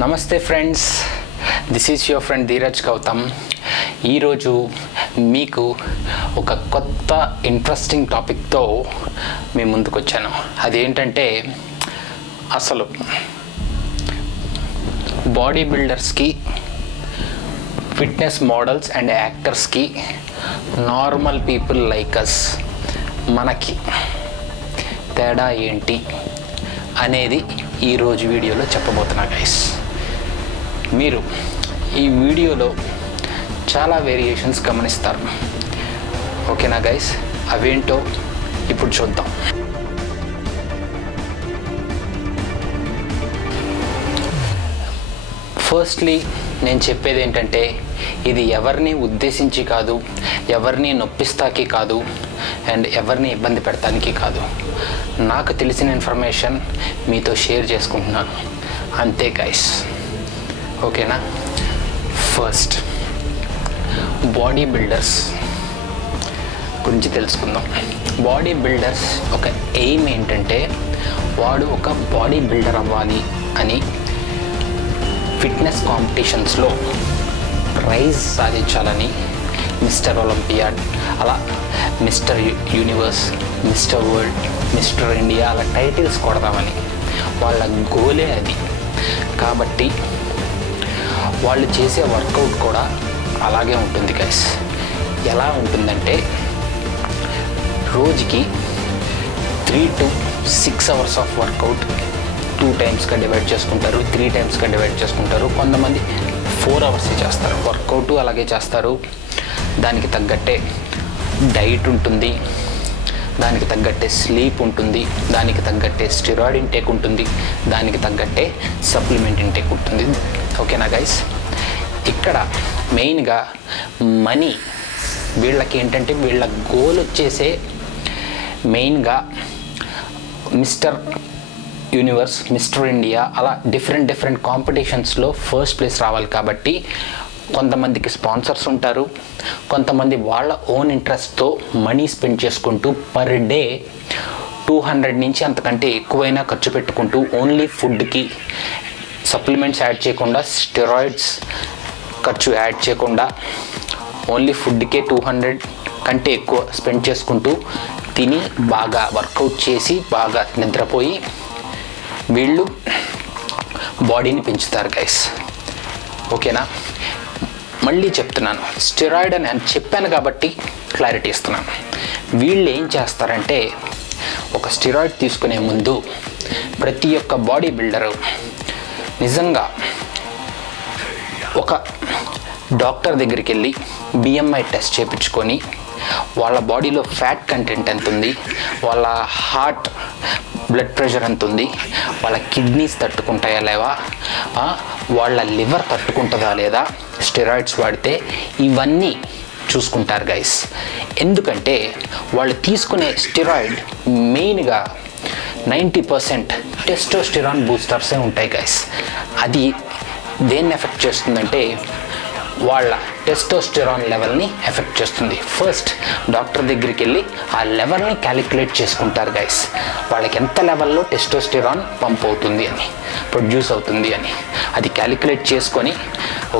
నమస్తే friends, this is your friend Dheeraj Gautam. ఈరోజు మీకు ఒక కొత్త ఇంట్రెస్టింగ్ టాపిక్తో మీ ముందుకు వచ్చాను. అదేంటంటే అసలు బాడీ బిల్డర్స్కి, ఫిట్నెస్ మోడల్స్ అండ్ యాక్టర్స్కి, నార్మల్ పీపుల్ లైక్ అస్ మనకి తేడా ఏంటి అనేది ఈరోజు వీడియోలో చెప్పబోతున్నా గైస్. మీరు ఈ వీడియోలో చాలా వేరియేషన్స్ గమనిస్తారు. ఓకేనా గైస్? అవేంటో ఇప్పుడు చూద్దాం. ఫస్ట్లీ నేను చెప్పేది ఏంటంటే, ఇది ఎవరిని ఉద్దేశించి కాదు, ఎవరిని నొప్పిస్తాకి కాదు, అండ్ ఎవరిని ఇబ్బంది పెడతానికి కాదు. నాకు తెలిసిన ఇన్ఫర్మేషన్ మీతో షేర్ చేసుకుంటున్నాను అంతే గైస్. ఓకేనా? ఫస్ట్ బాడీ బిల్డర్స్ గురించి తెలుసుకుందాం. బాడీ బిల్డర్స్ ఒక ఎయిమ్ ఏంటంటే, వాడు ఒక బాడీ బిల్డర్ అవ్వాలి అని ఫిట్నెస్ కాంపిటీషన్స్లో ప్రైజ్ సాధించాలని, మిస్టర్ ఒలింపియాడ్, అలా mister universe, mister world, mister India అలా టైటిల్స్ కొడదామని వాళ్ళ గోలే అది. కాబట్టి వాళ్ళు చేసే వర్కౌట్ కూడా అలాగే ఉంటుంది గైస్. ఎలా ఉంటుందంటే, రోజుకి 3 to 6 hours ఆఫ్ వర్కౌట్ 2 టైమ్స్గా డివైడ్ చేసుకుంటారు, 3 టైమ్స్గా డివైడ్ చేసుకుంటారు. కొంతమంది 4 hours చేస్తారు. వర్కౌట్ అలాగే చేస్తారు. దానికి తగ్గట్టే డైట్ ఉంటుంది, దానికి తగ్గట్టే స్లీప్ ఉంటుంది, దానికి తగ్గట్టే స్టెరాయిడ్ ఇంటేక్ ఉంటుంది, దానికి తగ్గట్టే సప్లిమెంట్ ఇంటేక్ ఉంటుంది. ఓకేనా గైస్? ఇక్కడ మెయిన్గా మనీ. వీళ్ళకి ఏంటంటే, వీళ్ళ గోల్ వచ్చేసే మెయిన్గా మిస్టర్ యూనివర్స్, మిస్టర్ ఇండియా అలా డిఫరెంట్ కాంపిటీషన్స్లో ఫస్ట్ ప్లేస్ రావాలి. కాబట్టి కొంతమందికి స్పాన్సర్స్ ఉంటారు, కొంతమంది వాళ్ళ ఓన్ ఇంట్రెస్ట్తో మనీ స్పెండ్ చేసుకుంటూ పర్ డే 200 నుంచి అంతకంటే ఎక్కువైనా ఖర్చు పెట్టుకుంటూ, ఓన్లీ ఫుడ్కి సప్లిమెంట్స్ యాడ్ చేయకుండా, స్టెరాయిడ్స్ ఖర్చు యాడ్ చేయకుండా, ఓన్లీ ఫుడ్కే 200 కంటే ఎక్కువ స్పెండ్ చేసుకుంటూ, తిని బాగా వర్కౌట్ చేసి బాగా నిద్రపోయి వీళ్ళు బాడీని పెంచుతారు గైస్. ఓకేనా? మళ్ళీ చెప్తున్నాను, స్టెరాయిడ్ అని చెప్పాను కాబట్టి క్లారిటీ ఇస్తున్నాను. వీళ్ళు ఏం చేస్తారంటే, ఒక స్టెరాయిడ్ తీసుకునే ముందు ప్రతి ఒక్క బాడీ బిల్డరు నిజంగా ఒక డాక్టర్ దగ్గరికి వెళ్ళి బిఎంఐ టెస్ట్ చేయించుకొని, వాళ్ళ బాడీలో ఫ్యాట్ కంటెంట్ ఎంత ఉంది, వాళ్ళ హార్ట్ బ్లడ్ ప్రెషర్ ఎంత ఉంది, వాళ్ళ కిడ్నీస్ తట్టుకుంటాయా లేవా, వాళ్ళ లివర్ తట్టుకుంటుందా లేదా స్టెరాయిడ్స్ వాడితే, ఇవన్నీ చూసుకుంటారు గైస్. ఎందుకంటే వాళ్ళు తీసుకునే స్టెరాయిడ్ మెయిన్గా 90% టెస్టోస్టెరాన్ బూస్టర్సే ఉంటాయి గైస్. అది దేన్ని ఎఫెక్ట్ చేస్తుందంటే, వాళ్ళ టెస్టోస్టెరాన్ లెవెల్ని ఎఫెక్ట్ చేస్తుంది. ఫస్ట్ డాక్టర్ దగ్గరికి వెళ్ళి ఆ లెవెల్ని క్యాలిక్యులేట్ చేసుకుంటారు గైస్. వాళ్ళకి ఎంత లెవెల్లో టెస్టోస్టెరాన్ పంప్ అవుతుంది అని, ప్రొడ్యూస్ అవుతుంది అని, అది క్యాలిక్యులేట్ చేసుకొని,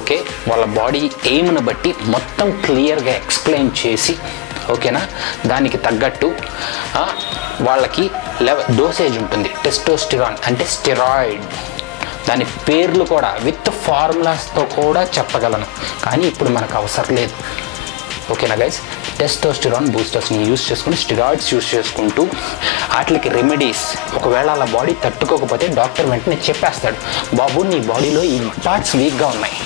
ఓకే, వాళ్ళ బాడీ ఎయిమ్ను బట్టి మొత్తం క్లియర్గా ఎక్స్ప్లెయిన్ చేసి, ఓకేనా, దానికి తగ్గట్టు వాళ్ళకి డోసేజ్ ఉంటుంది. టెస్టోస్టెరాన్ అంటే స్టెరాయిడ్, దాని పేర్లు కూడా విత్ ఫార్ములాస్తో కూడా చెప్పగలను, కానీ ఇప్పుడు మనకు అవసరం లేదు. ఓకేనా గైస్? టెస్టోస్టెరాన్ బూస్టర్స్ని యూస్ చేసుకుని, స్టెరాయిడ్స్ యూస్ చేసుకుంటూ, వాటికి రెమెడీస్, ఒకవేళ అలా బాడీ తట్టుకోకపోతే డాక్టర్ వెంటనే చెప్పేస్తాడు, బాబు నీ బాడీలో ఈ పార్ట్స్ వీక్గా ఉన్నాయి,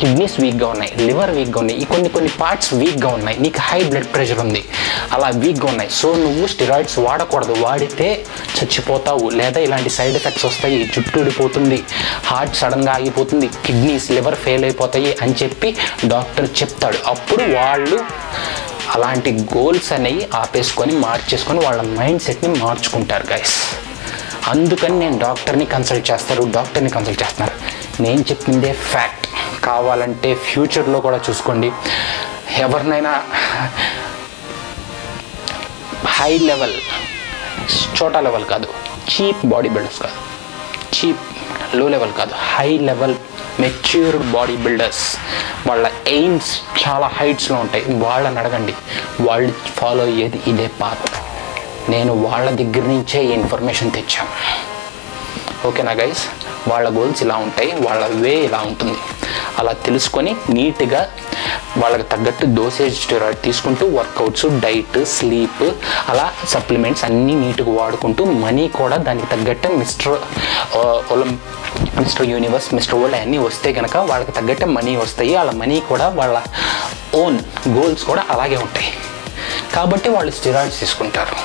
కిడ్నీస్ వీక్గా ఉన్నాయి, లివర్ వీక్గా ఉన్నాయి, ఈ కొన్ని పార్ట్స్ వీక్గా ఉన్నాయి, నీకు హై బ్లడ్ ప్రెషర్ ఉంది, అలా వీక్గా ఉన్నాయి, సో నువ్వు స్టెరాయిడ్స్ వాడకూడదు, వాడితే చచ్చిపోతావు, లేదా ఇలాంటి సైడ్ ఎఫెక్ట్స్ వస్తాయి, జుట్టు ఊడిపోతుంది, హార్ట్ సడన్గా ఆగిపోతుంది, కిడ్నీస్ లివర్ ఫెయిల్ అయిపోతాయి అని చెప్పి డాక్టర్ చెప్తాడు. అప్పుడు వాళ్ళు అలాంటి గోల్స్ అనేవి ఆపేసుకొని, మార్చేసుకొని వాళ్ళ మైండ్ సెట్ని మార్చుకుంటారు గైస్. అందుకని నేను డాక్టర్ని కన్సల్ట్ చేస్తున్నారు. నేను చెప్పిందే ఫ్యాక్ట్. కావాలంటే ఫ్యూచర్లో కూడా చూసుకోండి. ఎవరినైనా హై లెవెల్, చోటా లెవెల్ కాదు, చీప్ బాడీ బిల్డర్స్ కాదు, చీప్ లో లెవెల్ కాదు, high level matured body builders, వాళ్ళ ఎయిమ్స్ చాలా హైట్స్లో ఉంటాయి. వాళ్ళని అడగండి, వాళ్ళు ఫాలో అయ్యేది ఇదే పాత్. నేను వాళ్ళ దగ్గర నుంచే ఈ ఇన్ఫర్మేషన్ తెచ్చాను. ఓకేనా గైస్? వాళ్ళ గోల్స్ ఇలా ఉంటాయి, వాళ్ళ వే ఇలా ఉంటుంది. అలా తెలుసుకొని నీట్గా వాళ్ళకి తగ్గట్టు డోసేజ్ స్టెరాయిడ్ తీసుకుంటూ వర్కౌట్స్, డైట్, స్లీప్, అలా సప్లిమెంట్స్ అన్నీ నీట్గా వాడుకుంటూ మనీ కూడా దానికి తగ్గట్టు మిస్టర్ యూనివర్స్, మిస్టర్ వరల్డ్ అన్నీ వస్తే కనుక వాళ్ళకి తగ్గట్టు మనీ వస్తాయి. వాళ్ళ మనీ కూడా వాళ్ళ ఓన్ గోల్స్ కూడా అలాగే ఉంటాయి కాబట్టి వాళ్ళు స్టెరాయిడ్స్ తీసుకుంటారు.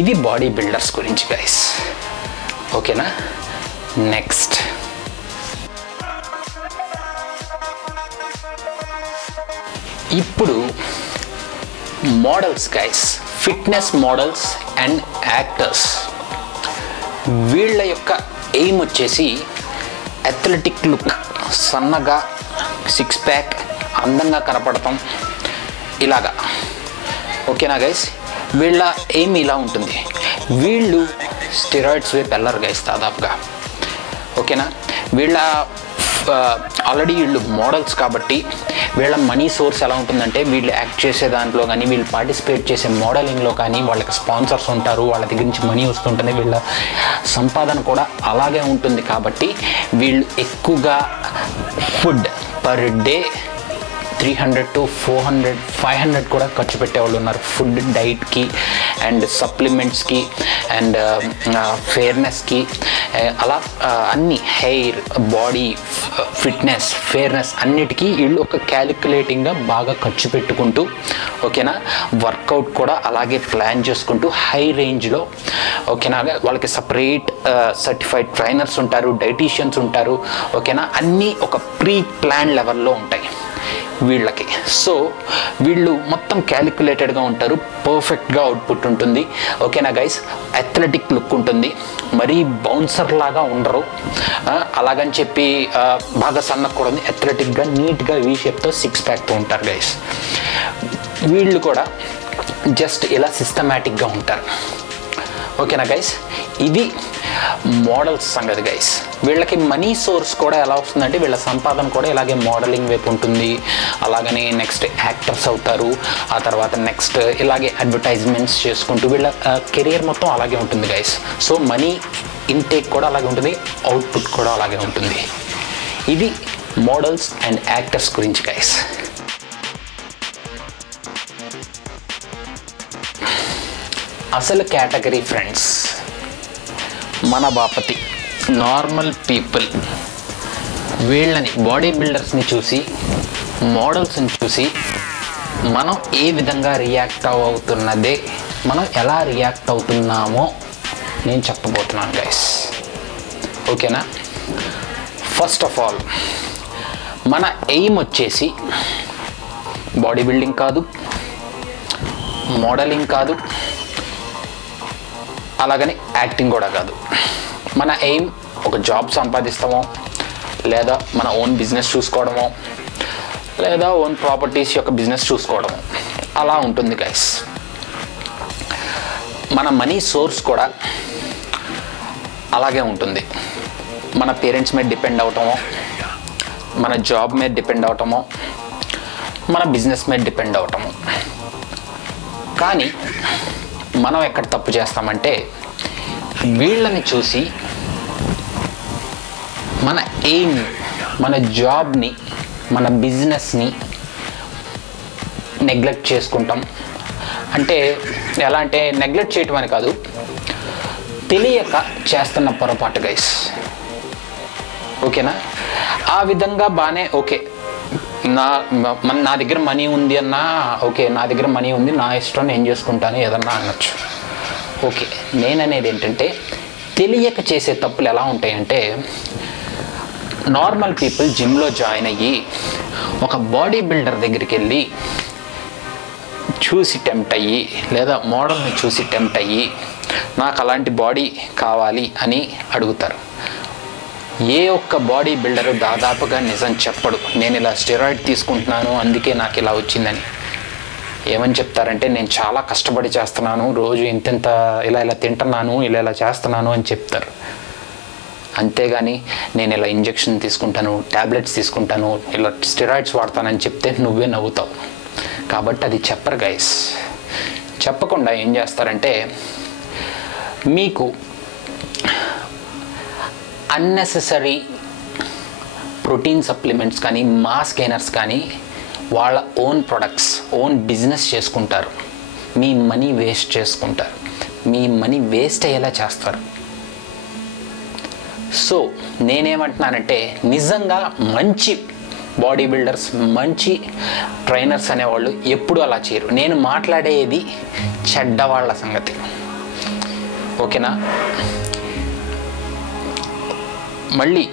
ఇది బాడీ బిల్డర్స్ గురించి గైస్. ఓకేనా? నెక్స్ట్ ఇప్పుడు models guys, fitness models and actors. వీళ్ళ యొక్క ఎయిమ్ వచ్చేసి అథ్లెటిక్ లుక్, సన్నగా, సిక్స్ ప్యాక్, అందంగా కనపడతాం, ఇలాగా. ఓకేనా గైస్? వీళ్ళ ఎయిమ్ ఇలా ఉంటుంది. వీళ్ళు స్టెరాయిడ్స్ వైపు వెళ్ళరు గైస్ దాదాపుగా. ఓకేనా? వీళ్ళ ఆల్రెడీ వీళ్ళు మోడల్స్ కాబట్టి వీళ్ళ మనీ సోర్స్ ఎలా ఉంటుందంటే, వీళ్ళు యాక్ట్ చేసే దాంట్లో కానీ, వీళ్ళు పార్టిసిపేట్ చేసే మోడలింగ్లో కానీ వాళ్ళకి స్పాన్సర్స్ ఉంటారు, వాళ్ళ దగ్గర నుంచి మనీ వస్తుంటుంది, వీళ్ళ సంపాదన కూడా అలాగే ఉంటుంది. కాబట్టి వీళ్ళు ఎక్కువగా ఫుడ్ పర్ డే 300 to 400, 500 కూడా ఖర్చు పెట్టేవాళ్ళు ఉన్నారు ఫుడ్, డైట్కి అండ్ సప్లిమెంట్స్కి అండ్ ఫేర్నెస్కి, అలా అన్ని హెయిర్, బాడీ ఫిట్నెస్, ఫేర్నెస్ అన్నిటికీ వీళ్ళు ఒక క్యాలిక్యులేటింగ్గా బాగా ఖర్చు పెట్టుకుంటూ, ఓకేనా, వర్కౌట్ కూడా అలాగే ప్లాన్ చేసుకుంటూ హై రేంజ్లో, ఓకేనా, వాళ్ళకి సపరేట్ సర్టిఫైడ్ ట్రైనర్స్ ఉంటారు, డైటీషియన్స్ ఉంటారు, ఓకేనా, అన్నీ ఒక ప్రీ ప్లాన్ లెవెల్లో ఉంటాయి వీళ్ళకి. సో వీళ్ళు మొత్తం క్యాలిక్యులేటెడ్గా ఉంటారు, పర్ఫెక్ట్గా అవుట్పుట్ ఉంటుంది. ఓకేనా గైస్? అథ్లెటిక్ లుక్ ఉంటుంది, మరీ బౌన్సర్ లాగా ఉండరు, అలాగని చెప్పి బాగా సన్నగా కూడా ఉంది, అథ్లెటిక్గా నీట్గా వీ షేప్తో సిక్స్ ప్యాక్తో ఉంటారు గైస్. వీళ్ళు కూడా జస్ట్ ఇలా సిస్టమేటిక్గా ఉంటారు. ఓకేనా గైస్? ఇది మోడల్స్ సంగతి గైస్. వీళ్ళకి మనీ సోర్స్ కూడా ఎలా వస్తుందంటే, వీళ్ళ సంపాదన కూడా ఇలాగే మోడలింగ్ వైపు ఉంటుంది, అలాగనే నెక్స్ట్ యాక్టర్స్ అవుతారు, ఆ తర్వాత నెక్స్ట్ ఇలాగే అడ్వర్టైజ్మెంట్స్ చేసుకుంటూ వీళ్ళ కెరియర్ మొత్తం అలాగే ఉంటుంది గైస్. సో మనీ ఇంటేక్ కూడా అలాగే ఉంటుంది, అవుట్పుట్ కూడా అలాగే ఉంటుంది. ఇది మోడల్స్ అండ్ యాక్టర్స్ గురించి గైస్. అసలు కేటగిరీ ఫ్రెండ్స్ మన బాపతి నార్మల్ పీపుల్, వీళ్ళని బాడీ బిల్డర్స్ని చూసి, మోడల్స్ని చూసి మనం ఏ విధంగా రియాక్ట్ అవుతున్నదే, మనం ఎలా రియాక్ట్ అవుతున్నామో నేను చెప్పబోతున్నాను గైస్. ఓకేనా? ఫస్ట్ ఆఫ్ ఆల్ మన ఎయిమ్ వచ్చేసి బాడీ బిల్డింగ్ కాదు, మోడలింగ్ కాదు, అలాగని యాక్టింగ్ కూడా కాదు. మన ఎయిమ్ ఒక జాబ్ సంపాదిస్తామో, లేదా మన ఓన్ బిజినెస్ చూసుకోవడమో, లేదా ఓన్ ప్రాపర్టీస్ యొక్క బిజినెస్ చూసుకోవడమో, అలా ఉంటుంది గైస్. మన మనీ సోర్స్ కూడా అలాగే ఉంటుంది. మన పేరెంట్స్ మీద డిపెండ్ అవటమో, మన జాబ్ మీద డిపెండ్ అవటమో, మన బిజినెస్ మీద డిపెండ్ అవటమో. కానీ మనం ఎక్కడ తప్పు చేస్తామంటే, వీళ్ళని చూసి మన ఎయిమ్, మన జాబ్ని, మన బిజినెస్ని నెగ్లెక్ట్ చేసుకుంటాం. అంటే ఎలా అంటే, నెగ్లెక్ట్ చేయటం అని కాదు, తెలియక చేస్తున్న పొరపాటు గైస్. ఓకేనా? ఆ విధంగా బాగానే ఓకే, నా దగ్గర మనీ ఉంది అన్నా ఓకే, నా దగ్గర మనీ ఉంది, నా ఇష్టం నేను చేసుకుంటాను ఏదన్నా అనొచ్చు. ఓకే, నేననేది ఏంటంటే, తెలియక చేసే తప్పులు ఎలా ఉంటాయంటే, నార్మల్ పీపుల్ జిమ్లో జాయిన్ అయ్యి ఒక బాడీ బిల్డర్ దగ్గరికి వెళ్ళి చూసి టెంప్ట్ అయ్యి, లేదా మోడల్ని చూసి టెంప్ట్ అయ్యి నాకు అలాంటి బాడీ కావాలి అని అడుగుతారు. ఏ ఒక్క బాడీ బిల్డరు దాదాపుగా నిజం చెప్పడు, నేను ఇలా స్టెరాయిడ్ తీసుకుంటున్నాను అందుకే నాకు ఇలా వచ్చిందని. ఏమని చెప్తారంటే, నేను చాలా కష్టపడి చేస్తున్నాను, రోజు ఇంత ఇలా తింటున్నాను, ఇలా చేస్తున్నాను అని చెప్తారు. అంతేగాని నేను ఇలా ఇంజెక్షన్ తీసుకుంటాను, ట్యాబ్లెట్స్ తీసుకుంటాను, ఇలా స్టెరాయిడ్స్ వాడతానని చెప్తే నువ్వే నవ్వుతావు. కాబట్టి అది చెప్పరు గైస్. చెప్పకుండా ఏం చేస్తారంటే మీకు అన్నెసెసరీ ప్రోటీన్ సప్లిమెంట్స్ కానీ మాస్ గెయినర్స్ కానీ వాళ్ళ ఓన్ ప్రొడక్ట్స్, ఓన్ బిజినెస్ చేసుకుంటారు. మీ మనీ వేస్ట్ చేసుకుంటారు. మీ మనీ వేస్ట్ అయ్యేలా చేస్తారు. సో నేనేమంటున్నానంటే నిజంగా మంచి బాడీ బిల్డర్స్, మంచి ట్రైనర్స్ అనేవాళ్ళు ఎప్పుడు అలా చేయరు. నేను మాట్లాడేది చెడ్డవాళ్ళ సంగతి, ఓకేనా? మళ్ళీ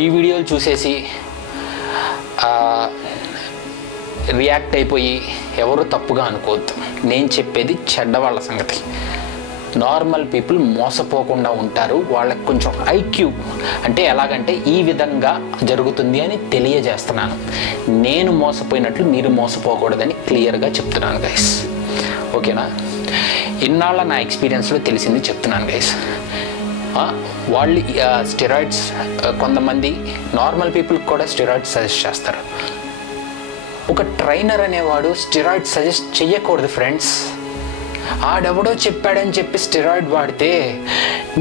ఈ వీడియోలు చూసేసి రియాక్ట్ అయిపోయి ఎవరు తప్పుగా అనుకోవద్దు. నేను చెప్పేది చెడ్డవాళ్ళ సంగతి. నార్మల్ పీపుల్ మోసపోకుండా ఉంటారు. వాళ్ళకి కొంచెం ఐక్యూ అంటే ఎలాగంటే ఈ విధంగా జరుగుతుంది అని తెలియజేస్తున్నాను. నేను మోసపోయినట్లు మీరు మోసపోకూడదని క్లియర్గా చెప్తున్నాను గైస్, ఓకేనా? ఇన్నాళ్ళ నా ఎక్స్పీరియన్స్లో తెలిసింది చెప్తున్నాను గైస్. వాళ్ళు స్టెరాయిడ్స్, కొంతమంది నార్మల్ పీపుల్కి కూడా స్టెరాయిడ్స్ సజెస్ట్ చేస్తారు. ఒక ట్రైనర్ అనేవాడు స్టెరాయిడ్ సజెస్ట్ చేయకూడదు ఫ్రెండ్స్. ఆడెవడో చెప్పాడని చెప్పి స్టెరాయిడ్ వాడితే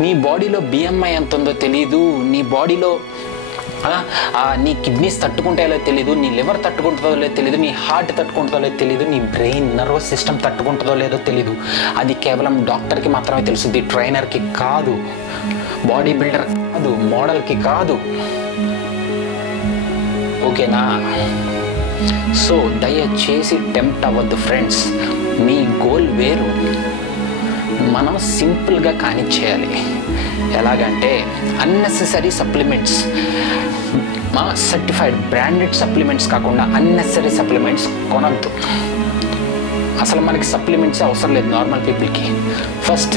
నీ బాడీలో BMI ఎంత ఉందో తెలీదు, నీ బాడీలో నీ కిడ్నీస్ తట్టుకుంటాయో తెలీదు, నీ లివర్ తట్టుకుంటుందో లేదో తెలీదు, నీ హార్ట్ తట్టుకుంటుందో లేదో తెలీదు, నీ బ్రెయిన్ నర్వస్ సిస్టమ్ తట్టుకుంటుందో లేదో తెలీదు. అది కేవలం డాక్టర్కి మాత్రమే తెలుస్తుంది, ట్రైనర్కి కాదు, బాడీ బిల్డర్ కాదు, మోడల్కి కాదు, ఓకేనా? సో దయచేసి టెంప్ట్ అవ్వద్దు ఫ్రెండ్స్. మీ గోల్ వేరు, మనం సింపుల్గా కానిచ్చేయాలి. ఎలాగంటే unnecessary supplements, certified branded supplements కాకుండా అన్నెసరీ సప్లిమెంట్స్ కొనద్దు. అసలు మనకి సప్లిమెంట్స్ అవసరం లేదు నార్మల్ పీపుల్కి. ఫస్ట్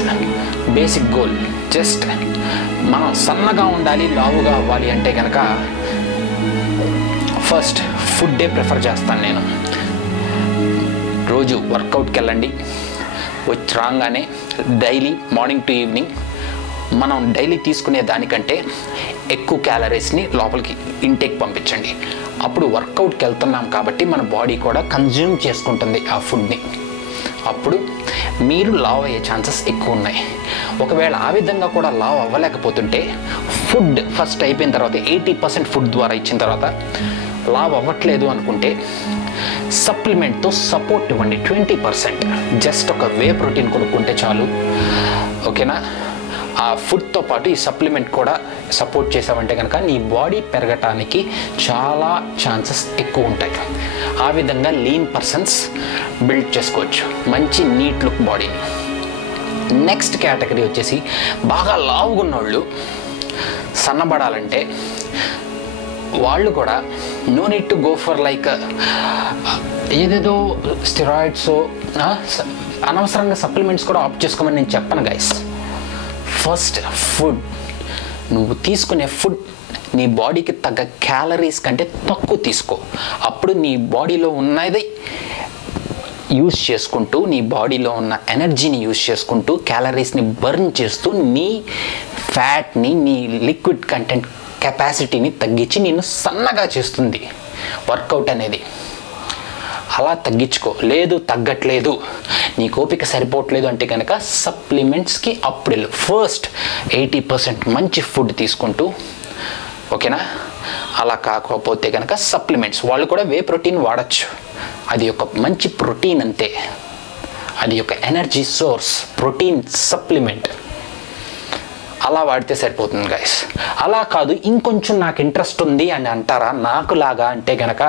బేసిక్ గోల్ జస్ట్ మనం సన్నగా ఉండాలి, లావుగా అవ్వాలి అంటే కనుక ఫస్ట్ ఫుడ్డే ప్రిఫర్ చేస్తాను నేను. రోజు వర్కౌట్కి వెళ్ళండి, వచ్చి రాగానే డైలీ మార్నింగ్ టు ఈవినింగ్ మనం డైలీ తీసుకునే దానికంటే ఎక్కువ క్యాలరీస్ని లోపలికి ఇంటేక్ పంపించండి. అప్పుడు వర్కౌట్కి వెళ్తున్నాం కాబట్టి మన బాడీ కూడా కన్జ్యూమ్ చేసుకుంటుంది ఆ ఫుడ్ని. అప్పుడు మీరు లావ్ అయ్యే ఛాన్సెస్ ఎక్కువ ఉన్నాయి. ఒకవేళ ఆ విధంగా కూడా లావ్ అవ్వలేకపోతుంటే ఫుడ్ ఫస్ట్ అయిపోయిన తర్వాత 80% ఫుడ్ ద్వారా ఇచ్చిన తర్వాత లావ్ అవ్వట్లేదు అనుకుంటే సప్లిమెంట్తో సపోర్ట్ ఇవ్వండి 20%. జస్ట్ ఒక వే ప్రోటీన్ కొనుక్కుంటే చాలు, ఓకేనా? ఆ ఫుడ్తో పాటు ఈ సప్లిమెంట్ కూడా సపోర్ట్ చేసామంటే కనుక నీ బాడీ పెరగటానికి చాలా ఛాన్సెస్ ఎక్కువ ఉంటాయి. ఆ విధంగా లీన్ పర్సన్స్ బిల్డ్ చేసుకోవచ్చు, మంచి నీట్ లుక్ బాడీని. నెక్స్ట్ కేటగిరీ వచ్చేసి బాగా లావుగా ఉన్నోళ్ళు సన్నబడాలంటే వాళ్ళు కూడా no need to go for like ఏదేదో స్టెరాయిడ్స్, అనవసరంగా సప్లిమెంట్స్ కూడా ఆప్ట్ చేసుకోమని నేను చెప్పను గైస్. ఫస్ట్ ఫుడ్, నువ్వు తీసుకునే ఫుడ్ నీ బాడీకి తగ్గ క్యాలరీస్ కంటే తక్కువ తీసుకో. అప్పుడు నీ బాడీలో ఉన్నది యూజ్ చేసుకుంటూ, నీ బాడీలో ఉన్న ఎనర్జీని యూజ్ చేసుకుంటూ, క్యాలరీస్ని బర్న్ చేస్తూ నీ ఫ్యాట్ని, నీ లిక్విడ్ కంటెంట్ కెపాసిటీని తగ్గించి నిన్ను సన్నగా చేస్తుంది వర్కౌట్ అనేది. అలా తగ్గించుకో. లేదు తగ్గట్లేదు, నీ ఓపిక సరిపోవట్లేదు అంటే కనుక సప్లిమెంట్స్కి అప్పుడు ఫస్ట్ 80% మంచి ఫుడ్ తీసుకుంటూ, ఓకేనా? అలా కాకపోతే కనుక సప్లిమెంట్స్ వాళ్ళు కూడా వే ప్రోటీన్ వాడచ్చు. అది ఒక మంచి ప్రోటీన్ అంతే, అది ఒక ఎనర్జీ సోర్స్, ప్రోటీన్ సప్లిమెంట్. అలా వాడితే సరిపోతుంది గైస్. అలా కాదు ఇంకొంచెం నాకు ఇంట్రెస్ట్ ఉంది అని అంటారా నాకులాగా అంటే కనుక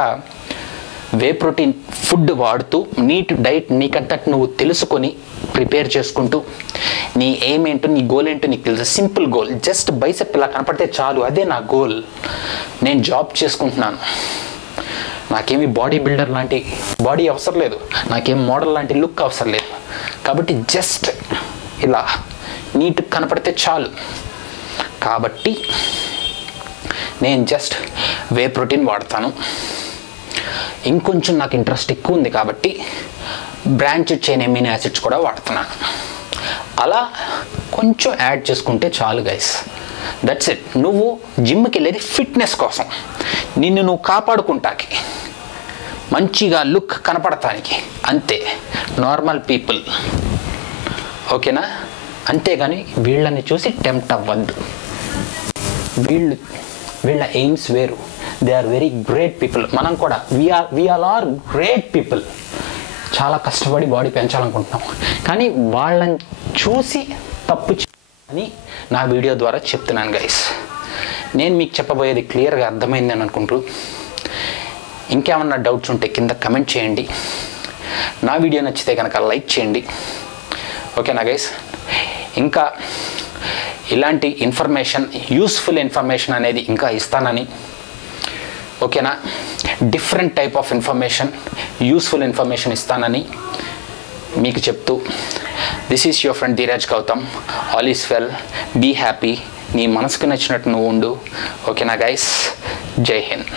వే ప్రోటీన్ ఫుడ్ వాడుతూ నీట్ డైట్ నీకంతటి నువ్వు తెలుసుకొని ప్రిపేర్ చేసుకుంటూ నీ ఎయిమ్ ఏంటో, నీ గోల్ ఏంటో నీకు తెలుసు. సింపుల్ గోల్, జస్ట్ బైసెప్ ఇలా కనపడితే చాలు, అదే నా గోల్. నేను జాబ్ చేసుకుంటున్నాను, నాకేమి బాడీ బిల్డర్ లాంటి బాడీ అవసరం లేదు, నాకేం మోడల్ లాంటి లుక్ అవసరం లేదు. కాబట్టి జస్ట్ ఇలా నీట్ కనపడితే చాలు. కాబట్టి నేను జస్ట్ వే ప్రోటీన్ వాడతాను. ఇంకొంచెం నాకు ఇంట్రెస్ట్ ఎక్కువ ఉంది కాబట్టి బ్రాంచ్డ్ చైన్ ఎమినో యాసిడ్స్ కూడా వాడుతున్నాను. అలా కొంచెం యాడ్ చేసుకుంటే చాలు గైస్. That's it. నువ్వు జిమ్కి వెళ్ళేది ఫిట్నెస్ కోసం, నిన్ను నువ్వు కాపాడుకుంటాకి, మంచిగా లుక్ కనపడటానికి, అంతే. నార్మల్ పీపుల్, ఓకేనా? అంతేగాని వీళ్ళని చూసి టెంప్ట్ అవ్వద్దు. వీళ్ళ ఎయిమ్స్ వేరు. They are very great people. మనం కూడా వి ఆర్ గ్రేట్ పీపుల్. చాలా కష్టపడి బాడీ పెంచాలనుకుంటున్నాం, కానీ వాళ్ళని చూసి తప్పు అని నా వీడియో ద్వారా చెప్తున్నాను గైస్. నేను మీకు చెప్పబోయేది క్లియర్గా అర్థమైంది అని అనుకుంటూ, ఇంకేమన్నా డౌట్స్ ఉంటే కింద కమెంట్ చేయండి. నా వీడియో నచ్చితే కనుక లైక్ చేయండి, ఓకేనా గైస్? ఇంకా ఇలాంటి ఇన్ఫర్మేషన్, యూస్ఫుల్ ఇన్ఫర్మేషన్ అనేది ఇంకా ఇస్తానని, ఓకేనా? Different type of information, useful information ఇస్తానని మీకు చెప్తూ, this is your friend Dheeraj Gautam. All is well, be happy. నీ మనసుకు నచ్చినట్టు నువ్వు ఉండు, ఓకేనా గైస్? జై హింద్.